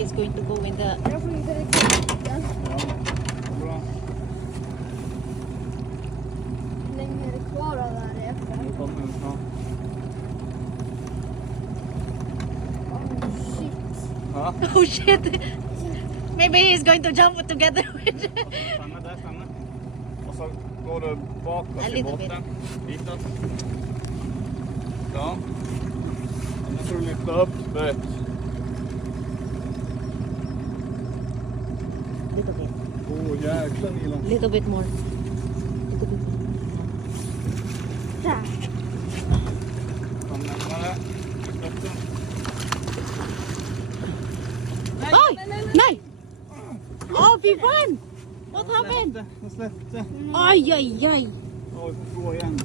baby is going to go in the... Careful, you're gonna get Ja, bra. Hur länge är det kvar av det här efter? Nu kommer den snart. Oh shit. Ja. Oh shit! Maybe he's going to jump together with... Stanna där, stanna. Och så går du bakåt A i little botten. Hitåt. Ja. Och nu får du lyfta upp spöet. Little bit. Åh jäklar Nilan. Little bit more. Little bit more. Där. Kom närmare. Lyft upp den. Oj! Nej! Oh, we won! What happened? Den släppte. Aj, aj, aj! Oj, får gå igen.